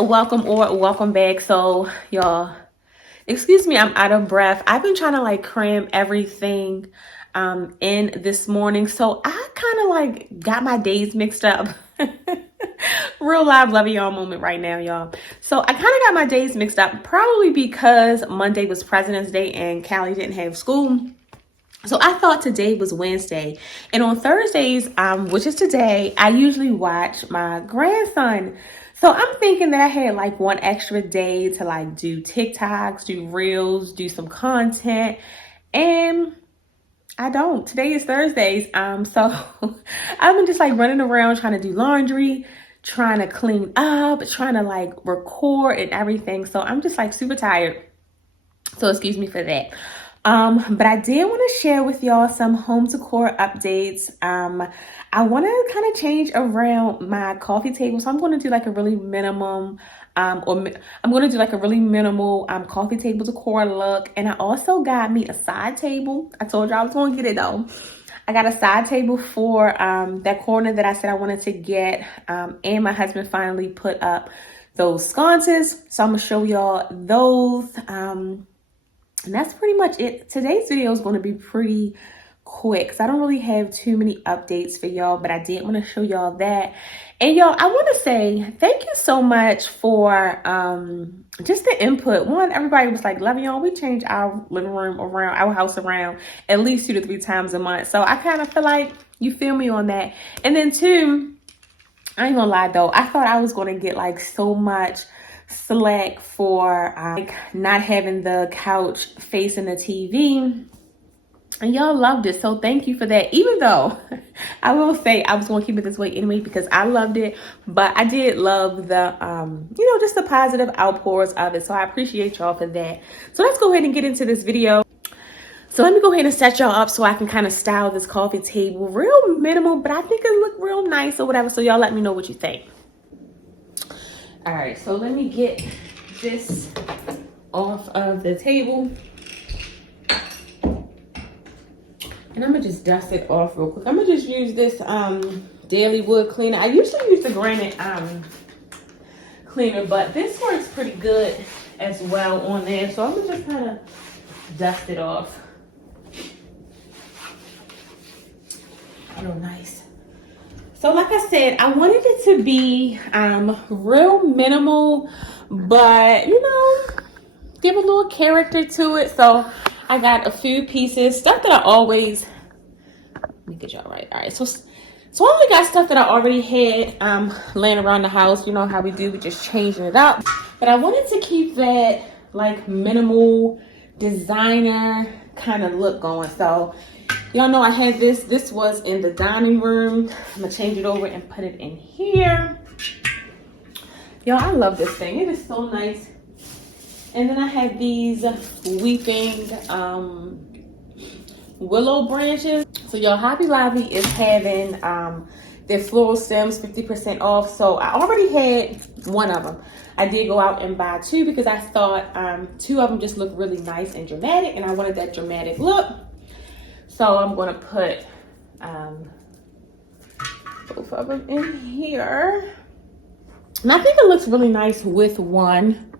Welcome or welcome back. So y'all, excuse me, I'm out of breath. I've been trying to like cram everything in this morning, so I kind of like got my days mixed up. Real live love y'all moment right now, y'all. So I kind of got my days mixed up, probably because Monday was President's Day and Callie didn't have school. So I thought today was Wednesday. And on Thursdays, which is today, I usually watch my grandson. So I'm thinking that I had like one extra day to like do TikToks, do reels, do some content. And I don't. Today is Thursdays. So I've been just like running around trying to do laundry, trying to clean up, trying to like record and everything. So I'm just like super tired. So excuse me for that. But I did want to share with y'all some home decor updates. I want to kind of change around my coffee table. So I'm going to do like a really minimum, I'm going to do like a really minimal coffee table decor look. And I also got me a side table. I told y'all I was going to get it though. I got a side table for that corner that I said I wanted to get. And my husband finally put up those sconces. So I'm going to show y'all those. And that's pretty much it. Today's video is going to be pretty quick because I don't really have too many updates for y'all, but I did want to show y'all that. And y'all, I want to say thank you so much for just the input. One, everybody was like, love y'all. We change our living room around, our house around at least 2 to 3 times a month. So I kind of feel like you feel me on that. And then two, I ain't gonna lie though, I thought I was gonna get like so much slack for like not having the couch facing the TV, and y'all loved it, so thank you for that. Even though I will say I was gonna keep it this way anyway because I loved it, but I did love the just the positive outpours of it, so I appreciate y'all for that. So let's go ahead and get into this video. So let me go ahead and set y'all up so I can kind of style this coffee table real minimal, but I think it look real nice or whatever. So y'all let me know what you think. All right, so let me get this off of the table. And I'm gonna just dust it off real quick. I'm gonna just use this daily wood cleaner. I usually use the granite cleaner, but this works pretty good as well on there. So I'm gonna just kind of dust it off. Real nice. So like I said, I wanted it to be real minimal, but give a little character to it. So I got a few pieces, stuff that I always, let me get y'all right. All right, so I only got stuff that I already had laying around the house. You know how we do, we just changing it up. But I wanted to keep that like minimal designer kind of look going. So y'all know I had this was in the dining room. I'm gonna change it over and put it in here. Y'all, I love this thing. It is so nice. And then I have these weeping willow branches. So y'all, Hobby Lobby is having their floral stems 50% off. So I already had one of them. I did go out and buy two because I thought 2 of them just look really nice and dramatic, and I wanted that dramatic look. So I'm gonna put both of them in here. And I think it looks really nice with one.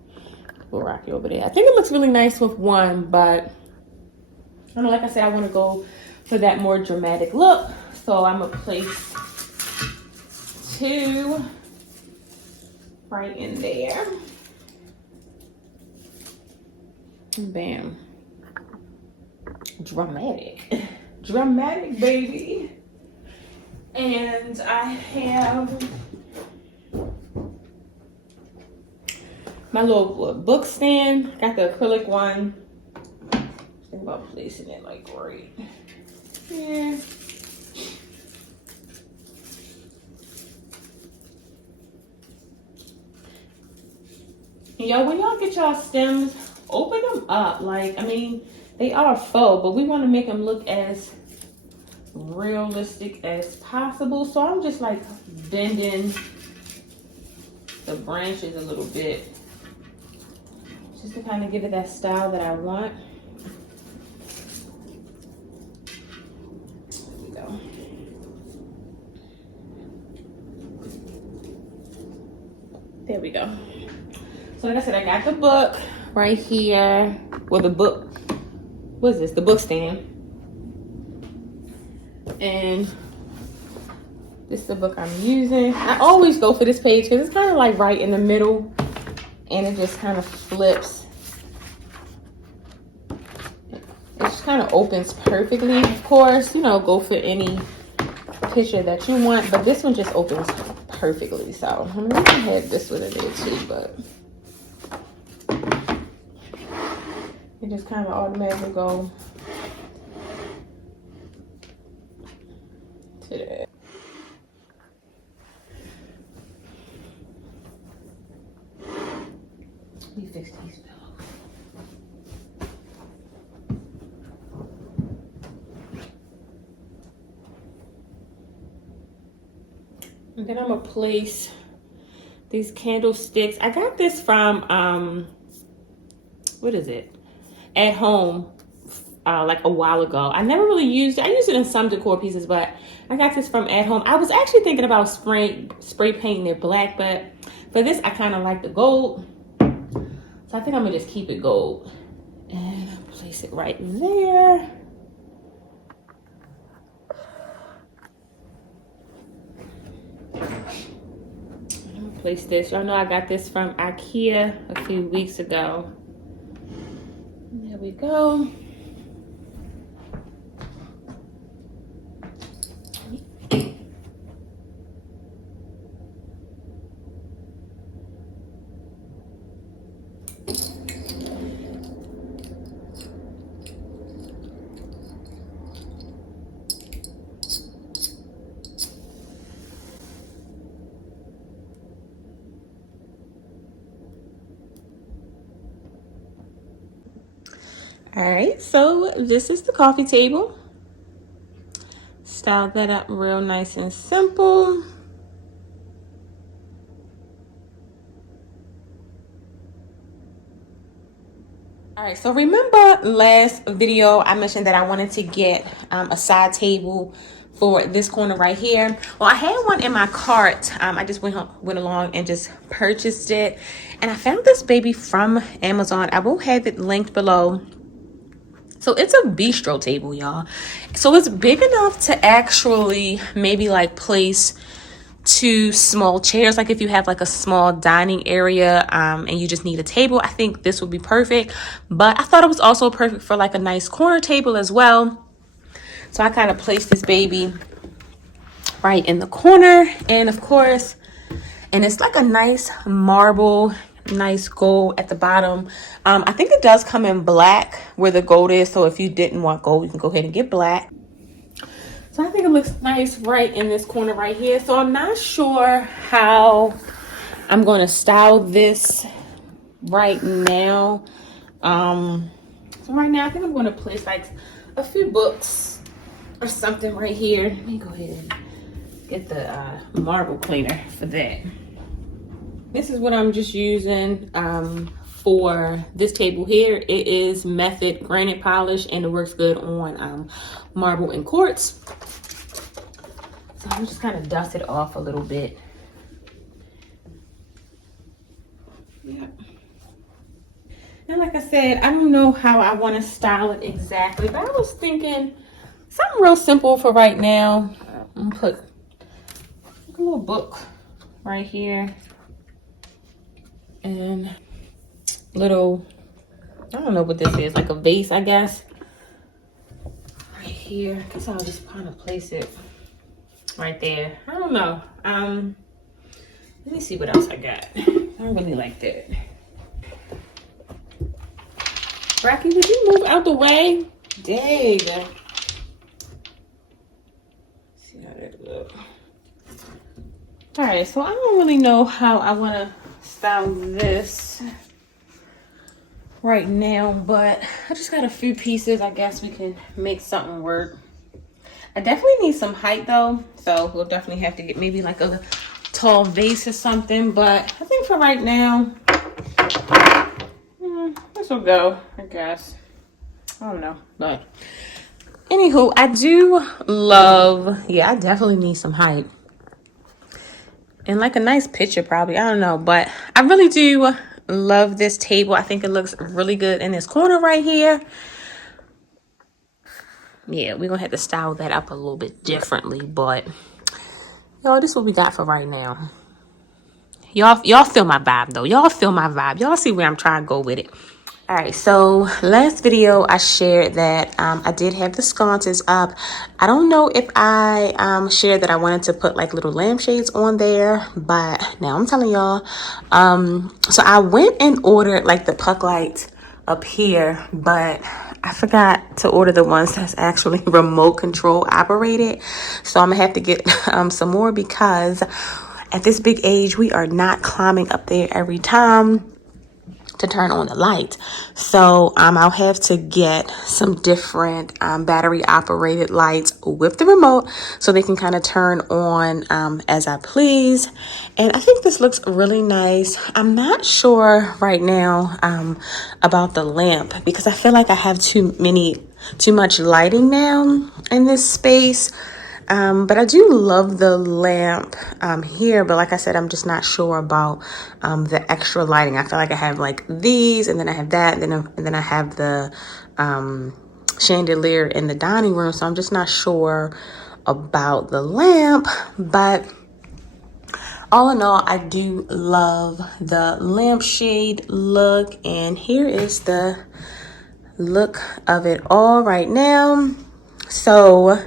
We'll rock you over there. I think it looks really nice with one, but I don't know, like I said, I want to go for that more dramatic look. So I'm gonna place 2 right in there. Bam. Dramatic. Dramatic, baby. And I have my little book stand. Got the acrylic one. Think about placing it like right here. And y'all, when y'all get y'all stems, open them up. Like, I mean, they are faux, but we want to make them look as realistic as possible. So I'm just like bending the branches a little bit just to kind of give it that style that I want. There we go. There we go. So like I said, I got the book right here. Well, the book, what is this? The book stand. And this is the book I'm using. I always go for this page because it's kind of like right in the middle. And it just kind of flips. It just kind of opens perfectly. Of course, you know, go for any picture that you want. But this one just opens perfectly. So I'm going to have this one in there too. But it just kind of automatically go to that. Let me fix these pillows. And then I'm gonna place these candlesticks. I got this from what is it? At Home, like a while ago. I never really used it. I used it in some decor pieces, but I got this from At Home. I was actually thinking about spray painting it black, but for this I kind of like the gold. So I think I'm gonna just keep it gold. And I'll place it right there. I'm gonna place this. Y'all know I got this from IKEA a few weeks ago. There we go. All right, so this is the coffee table. Style that up real nice and simple. All right, so remember last video I mentioned that I wanted to get a side table for this corner right here. Well, I had one in my cart. I just went along and just purchased it. And I found this baby from Amazon. I will have it linked below. So it's a bistro table, y'all. So it's big enough to actually maybe like place 2 small chairs. Like if you have like a small dining area and you just need a table, I think this would be perfect. But I thought it was also perfect for like a nice corner table as well. So I kind of placed this baby right in the corner. And of course, and it's like a nice marble, nice gold at the bottom. I think it does come in black where the gold is. So if you didn't want gold, you can go ahead and get black. So I think it looks nice right in this corner right here. So I'm not sure how I'm going to style this right now. So right now I think I'm going to place like a few books or something right here. Let me go ahead and get the marble cleaner for that. This is what I'm just using for this table here. It is Method granite polish and it works good on marble and quartz. So I'm just kind of dust it off a little bit. Yep. And like I said, I don't know how I want to style it exactly, but I was thinking something real simple for right now. I'm gonna put a little book right here and little, I don't know what this is, like a vase, I guess. Right here. I guess I'll just kind of place it right there. I don't know. Let me see what else I got. I don't really like that. Rocky, would you move out the way? Dang. See how that looks. All right, so I don't really know how I want to style this right now, but I just got a few pieces. I guess we can make something work. I definitely need some height though, so we'll definitely have to get maybe like a tall vase or something, but I think for right now, this will go, I guess. I don't know, but anywho, I do love, yeah, I definitely need some height. And like a nice picture probably, I don't know, but I really do love this table. I think it looks really good in this corner right here. Yeah, we're gonna have to style that up a little bit differently, but y'all, this is what we got for right now. Y'all feel my vibe though. Y'all feel my vibe. Y'all see where I'm trying to go with it. All right, so last video I shared that I did have the sconces up. I don't know if I shared that I wanted to put like little lampshades on there, but now I'm telling y'all. So I went and ordered like the puck lights up here, but I forgot to order the ones that's actually remote control operated. So I'm gonna have to get some more, because at this big age, we are not climbing up there every time to turn on the light. So I'll have to get some different battery operated lights with the remote, so they can kind of turn on as I please. And I think this looks really nice. I'm not sure right now about the lamp, because I feel like I have too much lighting now in this space. But I do love the lamp here, but like I said, I'm just not sure about the extra lighting. I feel like I have like these, and then I have that, and then I have the chandelier in the dining room, so I'm just not sure about the lamp. But all in all, I do love the lampshade look, and here is the look of it all right now. So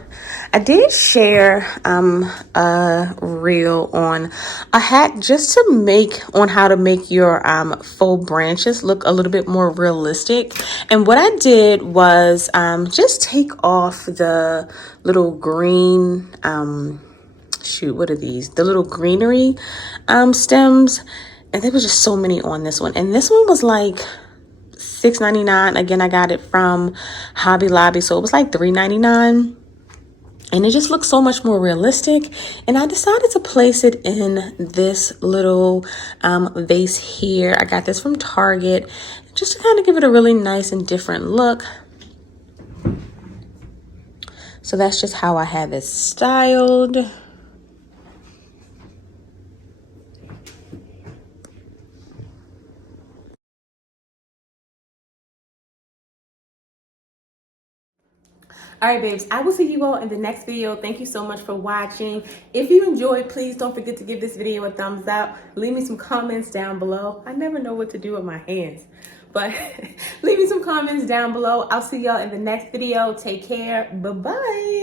I did share a reel on a hack just to on how to make your faux branches look a little bit more realistic. And what I did was just take off the little green what are these? The little greenery stems. And there was just so many on this one. And this one was like $6.99. Again, I got it from Hobby Lobby, so it was like $3.99. And it just looks so much more realistic. And I decided to place it in this little vase here. I got this from Target, just to kind of give it a really nice and different look. So that's just how I have it styled. All right, babes, I will see you all in the next video. Thank you so much for watching. If you enjoyed, please don't forget to give this video a thumbs up. Leave me some comments down below. I never know what to do with my hands, but leave me some comments down below. I'll see y'all in the next video. Take care. Bye-bye.